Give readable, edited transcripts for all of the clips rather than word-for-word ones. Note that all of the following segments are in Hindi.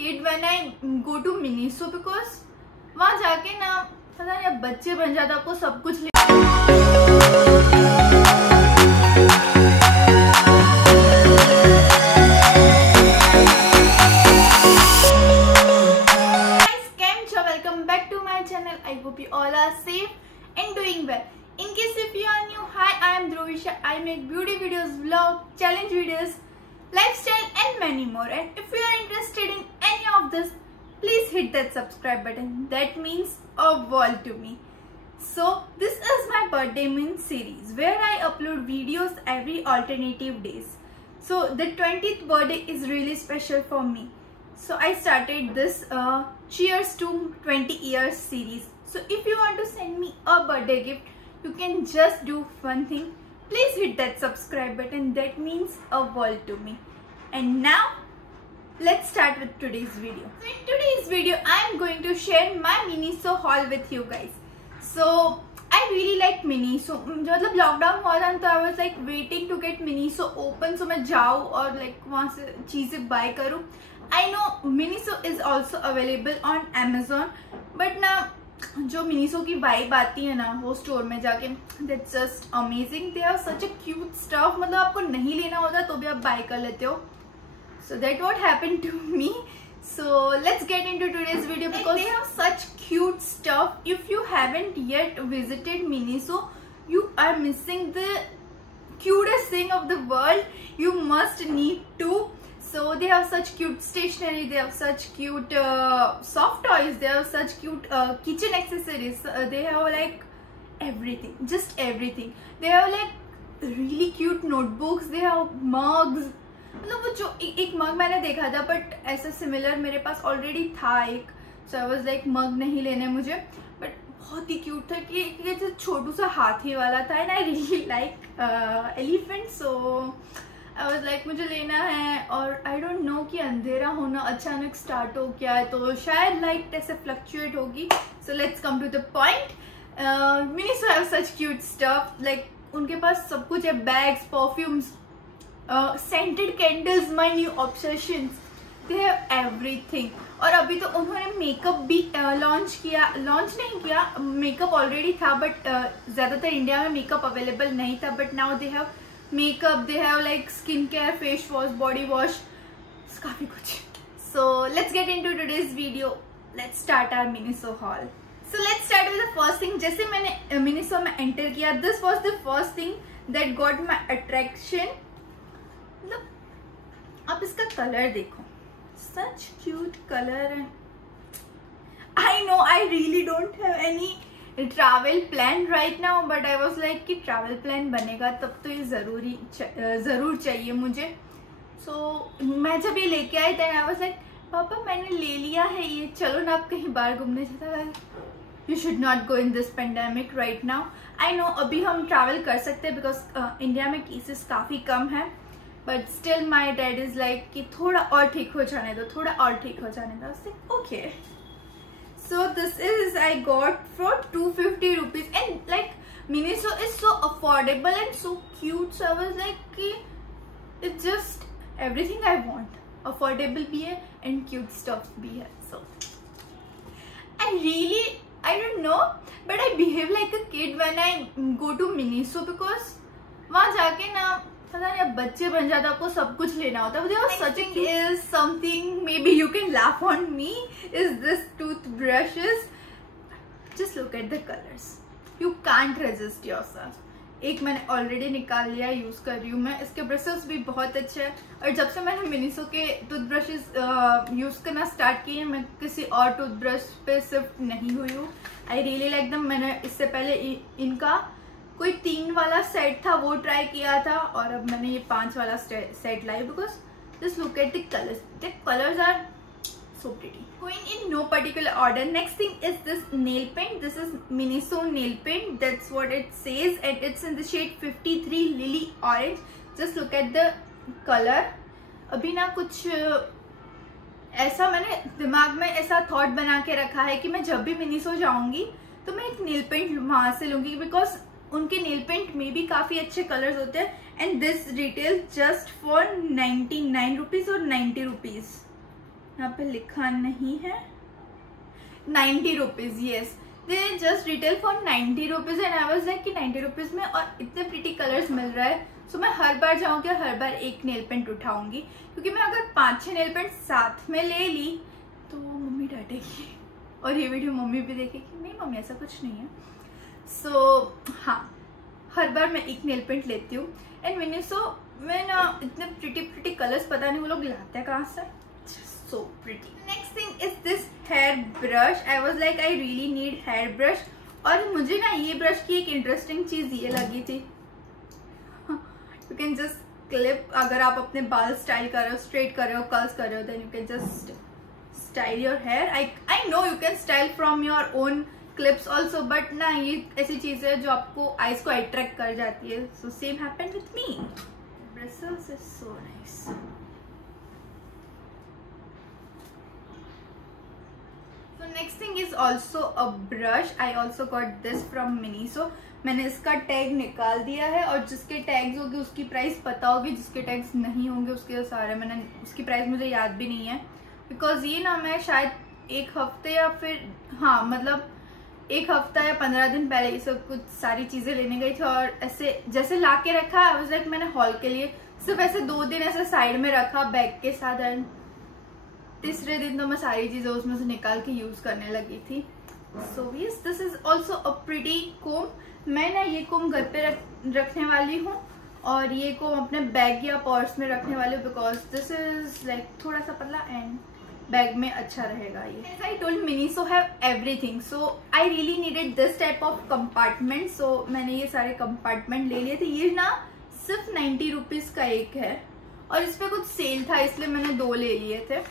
kid when I go to Miniso because वहाँ जाके ना पता नहीं अब बच्चे बन जाते, आपको सब कुछ welcome back to my channel. I hope you all are safe and doing well. In case if you are new, hi, I am Dhruvisha. I make beauty videos, vlog, challenge videos, lifestyle and many more. And if you are interested in any of this, please hit that subscribe button. That means a world to me. So this is my birthday mint series where I upload videos every alternative days. So the 20th birthday is really special for me. So I started this Cheers to 20 years series. So if you want to send me a birthday gift, you can just do one thing. Please hit that subscribe button. That means a world to me. And now let's start with today's video. So in today's video, I am going to share my Miniso haul with you guys. So I really like Miniso. मतलब लॉकडाउन हुआ था तो I was like waiting to get Miniso open, so मैं जाऊँ और like वहाँ से चीजें buy करूँ. I know Miniso is also available on Amazon, but ना जो Miniso की vibe आती है ना वो store में जाके, that's just amazing. They have such a cute stuff. मतलब आपको नहीं लेना होता तो भी आप buy कर लेते हो. So that what happened to me. So let's get into today's video because they have such cute stuff. If you haven't yet visited Miniso, you are missing the cutest thing of the world. You must need to. So they have such cute stationery, they have such cute soft toys, they have such cute kitchen accessories, they have like everything, just everything. They have like really cute notebooks, they have mugs. मतलब वो जो एक मग मैंने देखा था बट ऐसा सिमिलर मेरे पास ऑलरेडी था एक, सो आई वाज लाइक मग नहीं लेने मुझे, बट बहुत ही क्यूट था कि एक छोटू सा हाथी वाला था and I really like elephant, so I was like मुझे लेना है. और आई डोंट नो कि अंधेरा होना अचानक स्टार्ट हो गया है तो शायद लाइट ऐसे फ्लक्चुएट होगी. So let's come to the point. Miniso have such cute stuff, like उनके पास सब कुछ है, bags, perfumes, scented candles, my new obsessions. They have everything. और अभी तो उन्होंने मेकअप भी लॉन्च नहीं किया, मेकअप ऑलरेडी था बट ज्यादातर इंडिया में मेकअप अवेलेबल नहीं था, but now they have makeup, they have like skin care, face wash, body wash, काफी कुछ. So let's get into today's video. Let's start our Miniso haul. So let's start with the first thing. जैसे मैंने Miniso में एंटर किया, this was the first thing that got my attraction. मतलब आप इसका कलर देखो, सच cute colour. And I know I really don't have any travel plan right now, but I was like कि ट्रैवल प्लान बनेगा तब तो ये जरूर चाहिए मुझे. सो मैं जब ये लेके आई देन आई वाज लाइक पापा मैंने ले लिया है ये, चलो ना आप कहीं बाहर घूमने जाता. You should not go in this pandemic right now. I know अभी हम ट्रैवल कर सकते हैं बिकॉज इंडिया में केसेस काफी कम है, but still my dad is like कि थोड़ा और ठीक हो जाने दो, थोड़ा और ठीक हो जाने दो. Okay, so this is I got for 250 rupees and like Miniso is so affordable and so cute. So I was like कि it's just everything I want. Affordable भी है एंड क्यूट स्टफ भी है. So I really I don't know but I behave like a kid when I go to Miniso because वहां जाके ना पता नहीं अब बच्चे बन जाते, आपको सब कुछ लेना होता है. Such is something maybe you can laugh on me is this toothbrushes. Just look at the colors. You can't resist yourself. एक मैंने ऑलरेडी निकाल लिया, यूज कर रही हूँ मैं. इसके ब्रशेस भी बहुत अच्छे हैं और जब से मैंने Miniso के टूथब्रशेस यूज करना स्टार्ट किए मैं किसी और टूथब्रश पे शिफ्ट नहीं हुई हूँ. आई रियली लाइक दम. मैंने इससे पहले इनका कोई 3 वाला सेट था वो ट्राई किया था और अब मैंने ये 5 वाला सेट लाई because just look at the colours. The colours are so pretty. Going in no particular order, next thing is this nail paint. This is Miniso nail paint, that's what it says, and it's in the shade 53 Lily Orange. Just look at the color. अभी ना कुछ ऐसा मैंने दिमाग में ऐसा थॉट बना के रखा है कि मैं जब भी Miniso जाऊंगी तो मैं एक नेल पेंट वहां से लूंगी बिकॉज उनके नेल पेंट में भी काफी अच्छे कलर्स होते हैं. And this retail just for 99 rupees और 90 rupees. यहाँ पे लिखा नहीं है, 90 rupees. Yes, they just retail for 90 rupees and I was like कि 90 रुपीज में और इतने प्रिटी कलर्स मिल रहा है। सो मैं हर बार जाऊंगी और हर बार एक नेल पेंट उठाऊंगी, क्योंकि मैं अगर 5-6 नेल पेंट साथ में ले ली तो मम्मी डांटेगी और ये वीडियो मम्मी भी देखेगी। नहीं मम्मी ऐसा कुछ नहीं है। सो हाँ, हर बार मैं एक नेल पेंट लेती हूँ। एंड मिनीसो में ना इतने प्रिटी कलर्स पता नहीं वो लोग लाते हैं कहाँ से, so pretty. Next thing is this hair brush. I was like I really need hair brush. और मुझे ना ये ब्रश की एक इंटरेस्टिंग चीज ये लगी थी, you can just clip, अगर आप अपने बाल स्टाइल कर रहे हो, स्ट्रेट कर रहे हो, कर्ल्स कर रहे हो, then you can just style your hair. I know you can style from your own clips also, but ना ये ऐसी चीज है जो आपको आईज को अट्रैक्ट कर जाती है. So same happened with me. Bristles is so nice. So next thing is also a brush. I also got this from Miniso. मैंने इसका टैग निकाल दिया है और जिसके टैग्स होंगे उसकी प्राइस पता होगी, जिसके टैग्स नहीं होंगे उसके सारे मैंने, उसकी प्राइस मुझे याद भी नहीं है, बिकॉज ये ना मैं शायद एक हफ्ते या फिर हाँ मतलब एक हफ्ता या 15 दिन पहले ये सब कुछ सारी चीजें लेने गई थी और ऐसे जैसे ला के रखा है लाइक मैंने हॉल के लिए सिर्फ ऐसे 2 दिन ऐसे साइड में रखा बैग के साथ, एंड तीसरे दिन तो मैं सारी चीजें उसमें से निकाल के यूज करने लगी थी. So yes, this is also a pretty comb. मैं ना ये कोम घर पे रखने वाली हूँ और ये कोम अपने बैग या पर्स में रखने वाली हूँ, बिकॉज दिस इज लाइक थोड़ा सा पतला एंड बैग में अच्छा रहेगा ये. As I told, Miniso have everything, so I really needed this type of compartment. So मैंने ये सारे कंपार्टमेंट ले लिए थे. ये ना सिर्फ 90 रुपीज का एक है और इस पे कुछ सेल था इसलिए मैंने 2 ले लिए थे.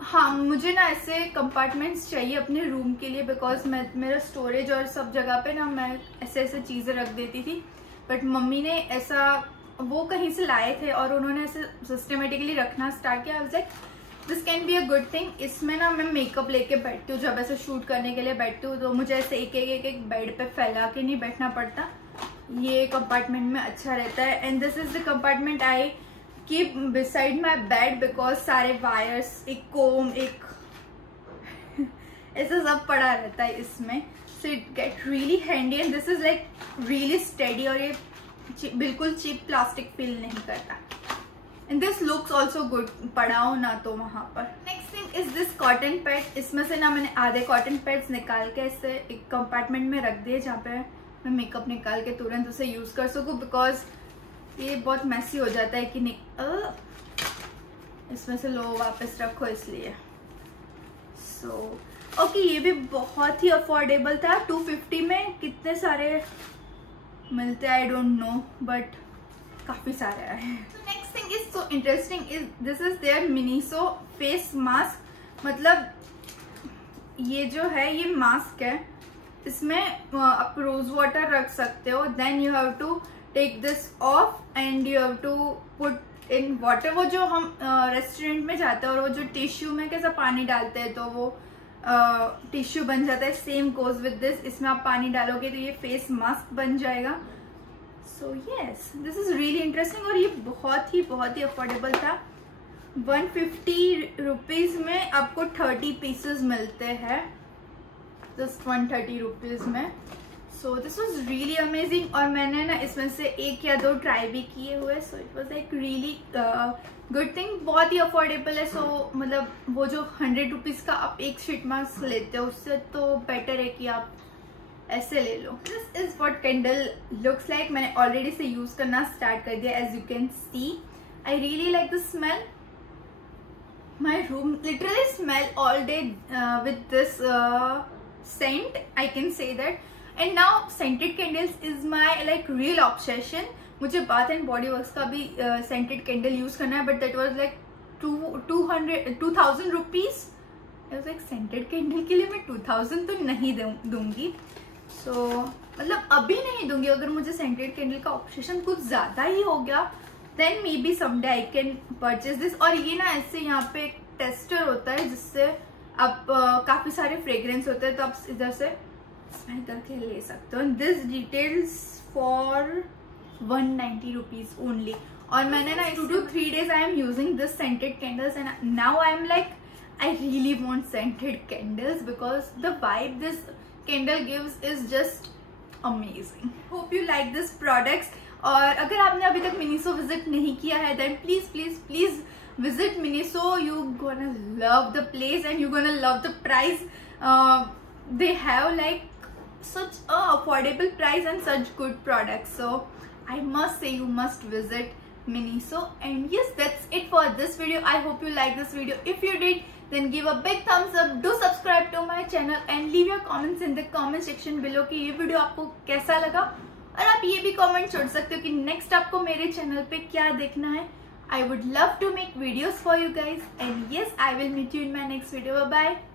हाँ, मुझे ना ऐसे कंपार्टमेंट्स चाहिए अपने रूम के लिए, बिकॉज मेरा स्टोरेज और सब जगह पे ना मैं ऐसे ऐसे चीजें रख देती थी, बट मम्मी ने ऐसा वो कहीं से लाए थे और उन्होंने ऐसे सिस्टमेटिकली रखना स्टार्ट किया. आई was like this can be a good thing. इसमें ना मैं मेकअप लेके बैठती हूँ, जब ऐसे शूट करने के लिए बैठती हूँ तो मुझे ऐसे एक बेड पे फैला के नहीं बैठना पड़ता. ये कंपार्टमेंट में अच्छा रहता है. And this is the compartment I keep beside my bed, because सारे वायर्स, एक कोम, एक ऐसा सब पड़ा रहता है इसमें. So it get really handy and this is like really steady और ये बिल्कुल चीप प्लास्टिक फील नहीं करता. And this looks also good, पड़ाओ ना तो वहां पर. Next thing is this cotton pad. इसमें से ना मैंने आधे कॉटन पैड्स निकाल के इसे एक कंपार्टमेंट में रख दिए जहाँ पे मैं मेकअप निकाल के तुरंत उसे यूज कर सकूं, बिकॉज ये बहुत मैसी हो जाता है कि नहीं इसमें से लो वापस रखो इसलिए. सो ओके, ये भी बहुत ही अफोर्डेबल था. 250 में कितने सारे मिलते हैं आई डोंट नो, बट काफी सारे आए. Next thing is so interesting is this is there Miniso face mask. मतलब ये जो है ये मास्क है, इसमें आप रोज वाटर रख सकते हो. Then you have to take this off and you have to put in water. वो जो हम रेस्टोरेंट में जाते हैं और वो जो टिश्यू में कैसा पानी डालते हैं तो वो टिश्यू बन जाता है, सेम गोज विद दिस. इसमें आप पानी डालोगे तो ये फेस मास्क बन जाएगा. सो yes, this is really interesting और ये बहुत ही अफोर्डेबल था. 150 रुपीज में आपको 30 पीसेस मिलते हैं, जस्ट 130 रुपीज में. So this was really amazing. और मैंने ना इसमें से 1 या 2 ट्राई भी किए हुए. So it was like really good thing. बहुत ही अफोर्डेबल है. सो मतलब वो जो 100 रुपीज का आप एक शीट मास्क लेते हो उससे तो बेटर है कि आप ऐसे ले लो. This is what candle looks like. मैंने ऑलरेडी से यूज करना स्टार्ट कर दिया, as you can see. I really like the smell. My room literally smell all day with this scent, I can say that. And now scented candles is my like real obsession. मुझे Bath and Body Works का भी scented candle use करना है, but that was like 2000 rupees. I was like scented candle के लिए मैं 2000 तो नहीं दूंगी. So मतलब अभी नहीं दूंगी. अगर मुझे scented candle का obsession कुछ ज्यादा ही हो गया then maybe someday I can purchase this. और ये ना ऐसे यहाँ पे एक टेस्टर होता है जिससे आप काफी सारे फ्रेग्रेंस होते हैं तो आप इधर से स्मेल करके ले सकते हो. This details for 190 rupees only. और मैंने ना 2 to 3 days I am using this scented candles and now I am like I really want scented candles because the vibe this candle gives is just amazing. Hope you like this products. और अगर आपने अभी तक मिनीसो विजिट नहीं किया है then please visit Miniso. You gonna love the place and you gonna love the price. They have like such a affordable price and such good products, so I must say you must visit Miniso. And yes, that's it for this video. I hope you like this video. If you did, then give a big thumbs up. Do subscribe to my channel and leave your comments in the comment section below कि ये वीडियो आपको कैसा लगा. और आप ये भी कमेंट छोड़ सकते हो कि नेक्स्ट आपको मेरे चैनल पे क्या देखना है. I would love to make videos for you guys, and yes, I will meet you in my next video. Bye bye.